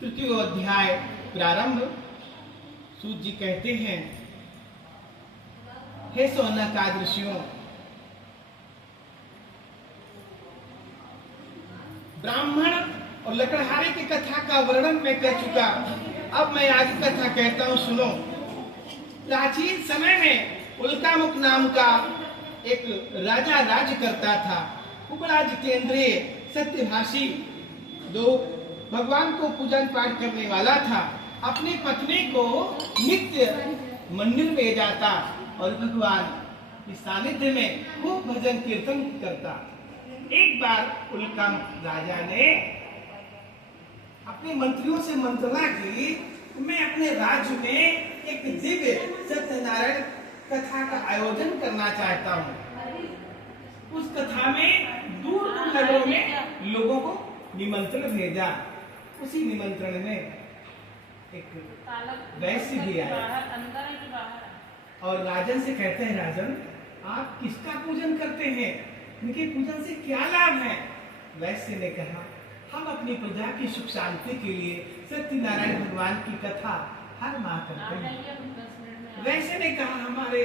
तृतीय अध्याय प्रारंभ। सूत जी कहते हैं, हे सौनकादृशियों, ब्राह्मण और लकड़हारे की कथा का वर्णन मैं कर चुका। अब मैं आगे कथा कहता हूँ, सुनो। प्राचीन समय में उल्कामुख नाम का एक राजा राज्य करता था। बड़ा जितेंद्रिय, सत्यभाषी, जो भगवान को पूजन पाठ करने वाला था। अपनी पत्नी को नित्य मंदिर में जाता और भगवान के सानिध्य में खूब भजन कीर्तन करता। एक बार उल्कामुख राजा ने अपने मंत्रियों से मंत्रणा की, मैं अपने राज्य में एक दिव्य सत्यनारायण कथा का आयोजन करना चाहता हूँ। उस कथा में दूर नगरों में लोगों को निमंत्रण भेजा। उसी निमंत्रण में एक वैश्य भी आया और राजन से कहते हैं, राजन आप किसका पूजन करते हैं? इनके पूजन से क्या लाभ है? वैश्य ने कहा, हम अपनी प्रजा की सुख शांति के लिए सत्यनारायण भगवान की कथा हर माह करते हैं। वैश्य ने कहा, हमारे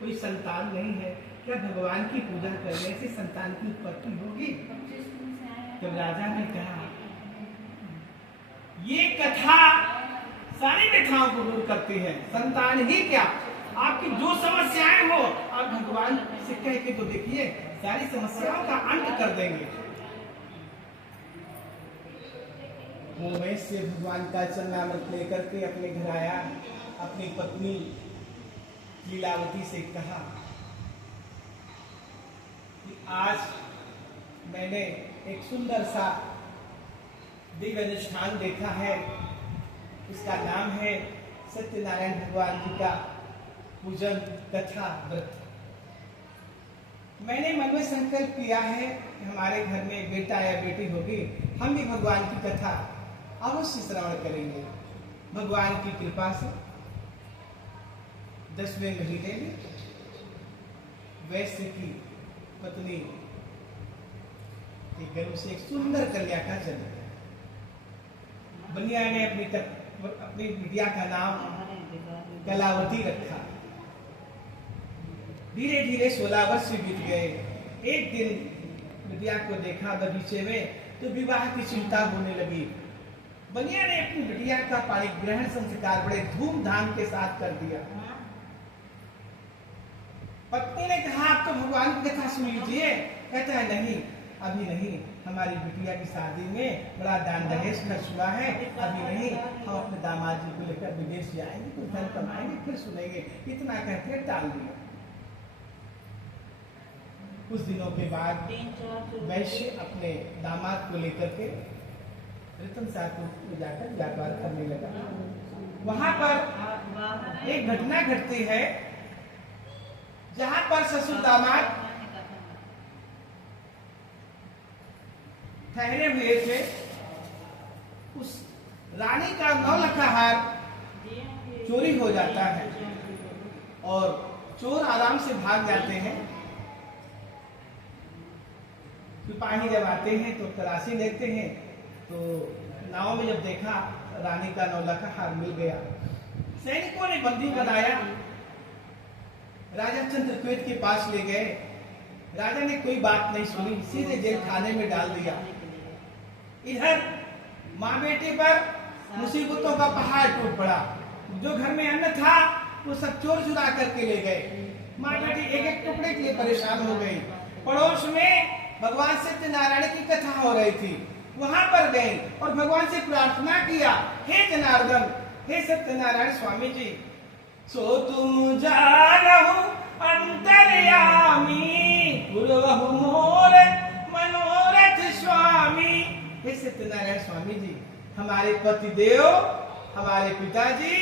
कोई संतान नहीं है, क्या भगवान की पूजा करने से संतान की उत्पत्ति होगी? जब राजा ने कहा, ये कथा सारी व्यथाओं को दूर करती है, संतान ही क्या, आपकी जो समस्याएं हो आप भगवान से कह के तो देखिए, सारी समस्याओं का अंत कर देंगे। वो वैश्य भगवान का चरणामृत लेकर के अपने घर आया। अपनी पत्नी लीलावती से कहा कि आज मैंने एक सुंदर सा दिव्य अनुष्ठान देखा है। इसका नाम है सत्यनारायण भगवान जी का पूजन कथा व्रत। मैंने मन में संकल्प किया है कि हमारे घर में बेटा या बेटी होगी, हम भी भगवान की कथा अवश्य श्रवण करेंगे। भगवान की कृपा से 10वें महीने में वैश्य की पत्नी के गर्भ से एक सुंदर कन्या का जन्म। बनिया ने अपनी बिटिया का नाम कलावती रखा। धीरे धीरे 16 वर्ष बीत गए। एक दिन बिटिया को देखा बगीचे में तो विवाह की चिंता होने लगी। बनिया ने अपनी बिटिया का पाणिग्रहण संस्कार बड़े धूमधाम के साथ कर दिया। पत्नी ने कहा, आप तो भगवान की कथा सुन लीजिए। कहता है, नहीं अभी नहीं, हमारी बिटिया की शादी में बड़ा दान दहेज खर्च हुआ है, अभी नहीं, हम अपने दामाद जी को लेकर विदेश जाएंगे, कुछ धन कमाएंगे, फिर सुनेंगे। इतना कहते टाल दिया। कुछ दिनों के बाद वैश्य अपने दामाद को लेकर के रतन साहब को जाकर व्यापार करने लगा। वहां पर एक घटना घटती है जहां पर ससुर दामाद ठहरे हुए थे। उस रानी का 9 लखा हार चोरी हो जाता है और चोर आराम से भाग जाते हैं। सिपाही जब आते हैं तो तलाशी लेते हैं, तो नाव में जब देखा रानी का 9 लखा हार मिल गया। सैनिकों ने बंदी बनाया, राजा चंद्रकेत के पास ले गए। राजा ने कोई बात नहीं सुनी, सीधे जेल खाने में डाल दिया। इधर माँ बेटे पर मुसीबतों का पहाड़ टूट पड़ा। जो घर में अन्न था वो सब चोर चुरा करके ले गए। माँ बेटी एक एक टुकड़े के लिए परेशान हो गई। पड़ोस में भगवान सत्यनारायण की कथा हो रही थी, वहां पर गई और भगवान से प्रार्थना किया, हे जनार्दन, हे सत्यनारायण स्वामी जी, सो तुम जानहु अंतर्यामी, गुरुवहु मोर मनोरथ स्वामी। हे सत्यनारायण स्वामी जी, हमारे पति देव, हमारे पिताजी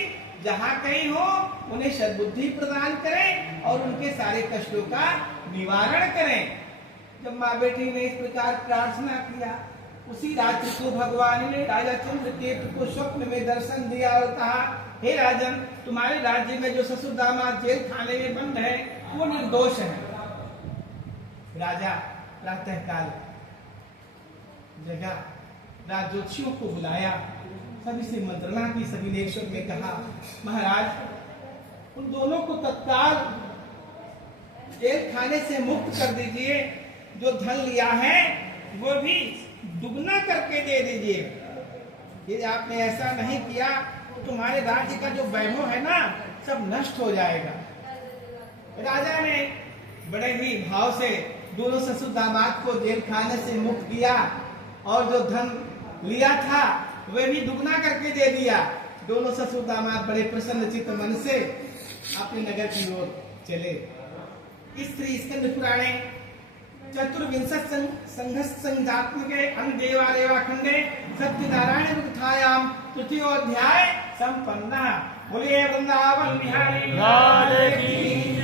जहाँ कहीं हो उन्हें सद्बुद्धि प्रदान करें और उनके सारे कष्टों का निवारण करें। जब माँ बेटी ने इस प्रकार प्रार्थना किया, उसी रात्रि को भगवान ने राजा चंद्रकेतु को स्वप्न में दर्शन दिया और कहा, हे राजन, तुम्हारे राज्य में जो ससुर दामाद जेल खाने में बंद है वो निर्दोष है। राजा प्रातः काल जगह राज ज्योतिषियों को बुलाया, सभी से मंत्रणा की, सभी ने एक स्वर में कहा, महाराज उन दोनों को तत्काल जेल खाने से मुक्त कर दीजिए, जो धन लिया है वो भी दुगना करके दे दीजिए। यदि आपने ऐसा नहीं किया तो तुम्हारे राज्य का जो वैभव है ना सब नष्ट हो जाएगा। राजा ने बड़े ही भाव से दोनों ससुर दामाद को जेल खाने से मुक्त किया और जो धन लिया था वह भी दुगना करके दे दिया। दोनों ससुर दामाद बड़े प्रसन्नचित्त मन से अपने नगर की ओर चले। इस श्री स्कंद पुराणे चतुर्विंशत् संघात्मके अन्देवारेवा खंडे सत्यनारायण कथायां तृतीयोऽध्याय संपन्नः। बोलिए वृंदावन बिहारी लाल की।